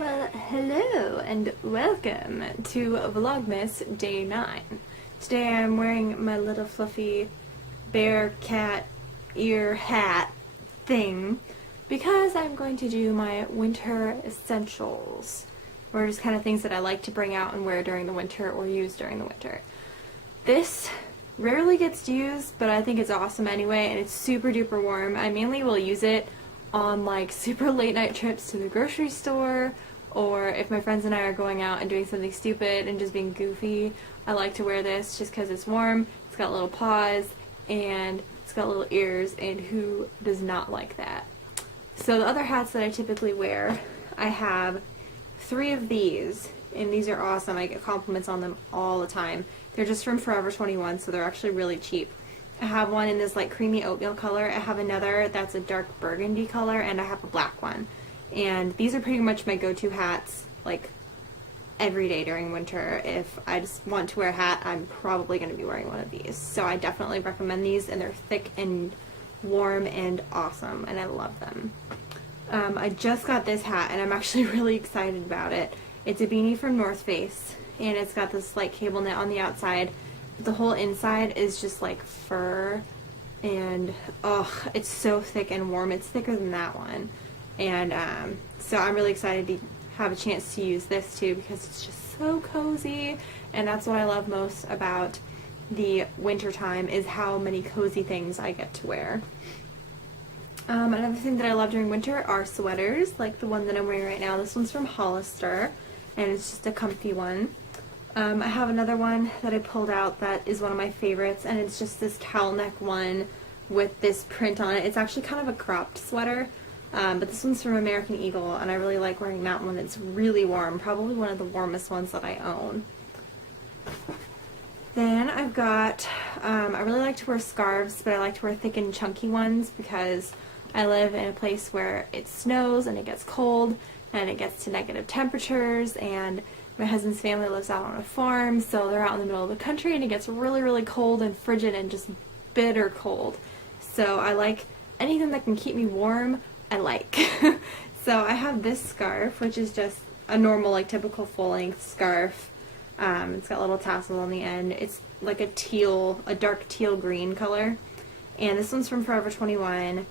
Well, hello and welcome to Vlogmas Day 9. Today I'm wearing my little fluffy bear cat ear hat thing because I'm going to do my winter essentials, or just kind of things that I like to bring out and wear during the winter or use during the winter. This rarely gets used, but I think it's awesome anyway, and it's super duper warm. I mainly will use it on like super late night trips to the grocery store, or if my friends and I are going out and doing something stupid and just being goofy. I like to wear this just because it's warm, it's got little paws, and it's got little ears, and who does not like that? So the other hats that I typically wear, I have 3 of these, and these are awesome. I get compliments on them all the time. They're just from Forever 21, so they're actually really cheap. I have one in this like creamy oatmeal color, I have another that's a dark burgundy color, and I have a black one. And these are pretty much my go-to hats, like, every day during winter. If I just want to wear a hat, I'm probably going to be wearing one of these. So I definitely recommend these, and they're thick and warm and awesome, and I love them. I just got this hat, and I'm actually really excited about it. It's a beanie from North Face, and it's got this like cable knit on the outside. The whole inside is just like fur, and oh, it's so thick and warm. It's thicker than that one. And so I'm really excited to have a chance to use this too, because it's just so cozy, and that's what I love most about the winter time, is how many cozy things I get to wear. Another thing that I love during winter are sweaters, like the one that I'm wearing right now. This one's from Hollister, and it's just a comfy one. I have another one that I pulled out that is one of my favorites, and it's just this cowl neck one with this print on it. It's actually kind of a cropped sweater. But this one's from American Eagle, and I really like wearing that one. It's really warm, probably one of the warmest ones that I own. Then I've got, I really like to wear scarves, but I like to wear thick and chunky ones because I live in a place where it snows and it gets cold and it gets to negative temperatures, and my husband's family lives out on a farm, so they're out in the middle of the country, and it gets really, really cold and frigid and just bitter cold. So I like anything that can keep me warm. I like. So I have this scarf, which is just a normal, like, typical full-length scarf. It's got little tassels on the end. It's like a dark teal green color. And this one's from Forever 21.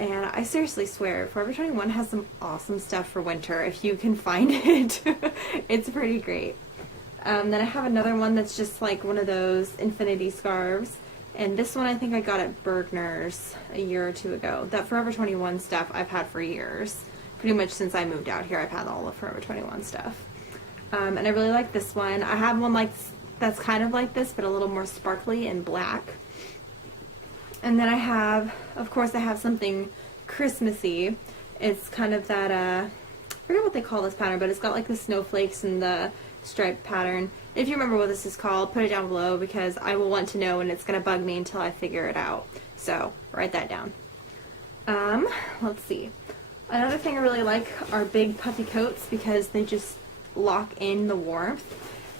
And I seriously swear, Forever 21 has some awesome stuff for winter, if you can find it. It's pretty great. Then I have another one that's just like one of those infinity scarves. And this one I think I got at Bergner's a year or 2 ago. That Forever 21 stuff I've had for years. Pretty much since I moved out here, I've had all the Forever 21 stuff. And I really like this one. I have one that's kind of like this, but a little more sparkly and black. And then I have, of course, I have something Christmassy. It's kind of that, I forget what they call this pattern, but it's got like the snowflakes and the stripe pattern. If you remember what this is called, put it down below, because I will want to know, and it's going to bug me until I figure it out. So, write that down. Let's see. Another thing I really like are big puffy coats, because they just lock in the warmth.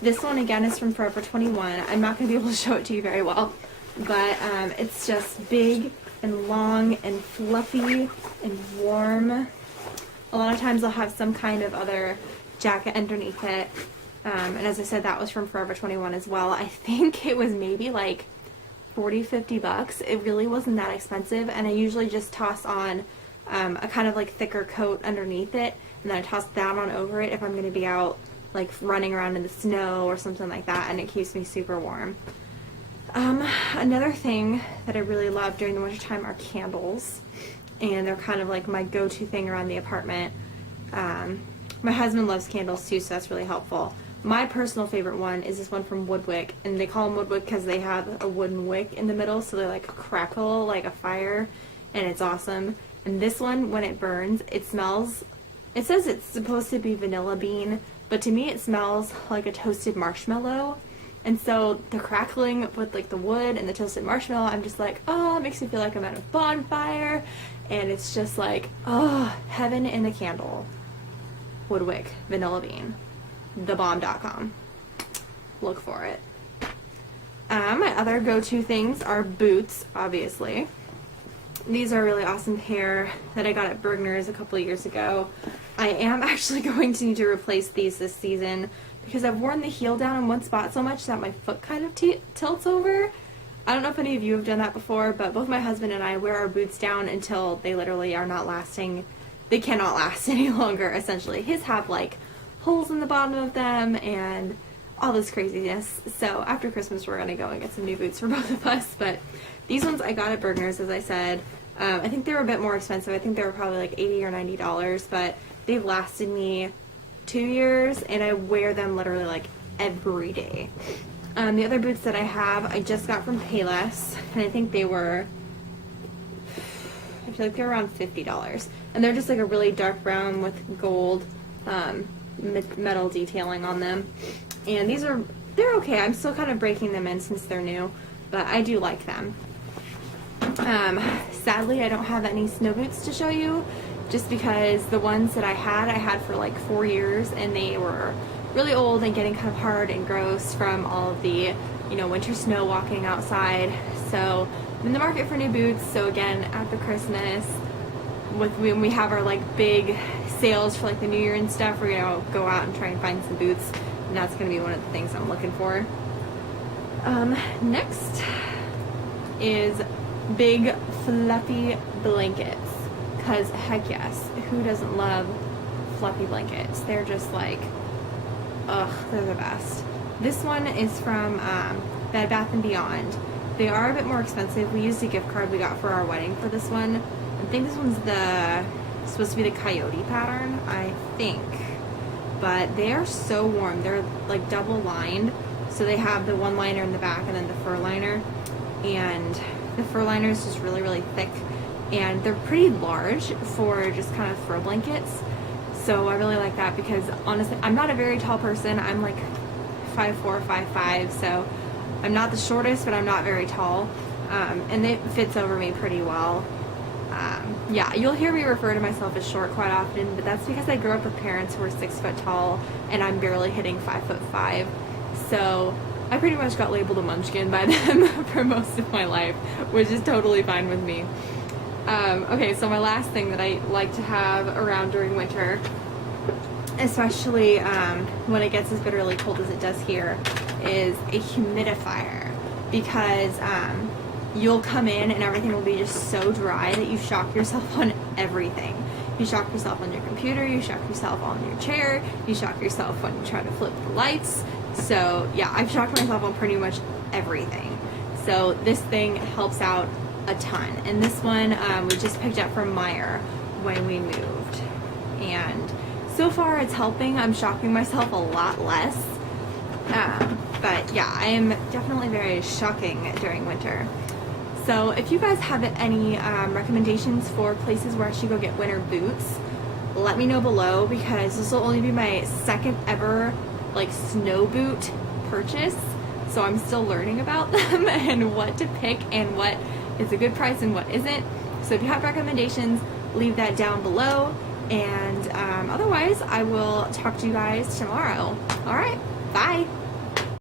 This one, again, is from Forever 21. I'm not going to be able to show it to you very well, but it's just big and long and fluffy and warm. A lot of times I'll have some kind of other jacket underneath it. And as I said, that was from Forever 21 as well. I think it was maybe like $40-50. It really wasn't that expensive, and I usually just toss on a kind of like thicker coat underneath it, and then I toss that on over it if I'm going to be out like running around in the snow or something like that, and it keeps me super warm. Another thing that I really love during the wintertime are candles, and they're kind of like my go-to thing around the apartment. My husband loves candles too, so that's really helpful. My personal favorite one is this one from Woodwick, and they call them Woodwick because they have a wooden wick in the middle, so they like crackle like a fire, and it's awesome. And this one, when it burns, it smells, it says it's supposed to be vanilla bean, but to me it smells like a toasted marshmallow. And so the crackling with like the wood and the toasted marshmallow, I'm just like, oh, it makes me feel like I'm at a bonfire, and it's just like, oh, heaven in a candle. Woodwick vanilla bean, thebomb.com. Look for it. My other go-to things are boots, obviously. These are a really awesome pair that I got at Bergner's a couple of years ago. I am actually going to need to replace these this season because I've worn the heel down in one spot so much that my foot kind of tilts over. I don't know if any of you have done that before, but both my husband and I wear our boots down until they literally are not lasting. They cannot last any longer, essentially. His have like holes in the bottom of them and all this craziness. So after Christmas we're going to go and get some new boots for both of us. But these ones I got at Bergner's, as I said. I think they were a bit more expensive. I think they were probably like $80 or $90, but they've lasted me 2 years and I wear them literally like every day. The other boots that I have I just got from Payless, and I think they were, I feel like they were around $50. And they're just like a really dark brown with gold metal detailing on them. And they're okay. I'm still kind of breaking them in since they're new, but I do like them. Sadly, I don't have any snow boots to show you, just because the ones that I had for like 4 years, and they were really old and getting kind of hard and gross from all of the, winter snow walking outside. So I'm in the market for new boots. So again, after Christmas, when we have our like big sales for like the New Year and stuff, we're gonna go out and try and find some boots, and that's gonna be one of the things I'm looking for. Next is big fluffy blankets, because heck yes, who doesn't love fluffy blankets? They're just like, ugh, they're the best. This one is from Bed Bath & Beyond. They are a bit more expensive. We used a gift card we got for our wedding for this one. I think this one's supposed to be the coyote pattern, I think. But they are so warm. They're like double lined. So they have the one liner in the back and then the fur liner. And the fur liner is just really, really thick. And they're pretty large for just kind of fur blankets. So I really like that because honestly, I'm not a very tall person. I'm like 5'4", 5'5", so I'm not the shortest, but I'm not very tall. And it fits over me pretty well. Yeah, you'll hear me refer to myself as short quite often, but that's because I grew up with parents who were 6 foot tall, and I'm barely hitting 5'5". So I pretty much got labeled a munchkin by them for most of my life, which is totally fine with me. Okay, so my last thing that I like to have around during winter, especially when it gets as bitterly cold as it does here, is a humidifier, because you'll come in and everything will be just so dry that you shock yourself on everything. You shock yourself on your computer, you shock yourself on your chair, you shock yourself when you try to flip the lights. So yeah, I've shocked myself on pretty much everything. So this thing helps out a ton. And this one we just picked up from Meijer when we moved. And so far it's helping. I'm shocking myself a lot less. But yeah, I am definitely very shocking during winter. So if you guys have any recommendations for places where I should go get winter boots, let me know below, because this will only be my second ever like snow boot purchase. So I'm still learning about them and what to pick and what is a good price and what isn't. So if you have recommendations, leave that down below. And otherwise, I will talk to you guys tomorrow. All right, bye.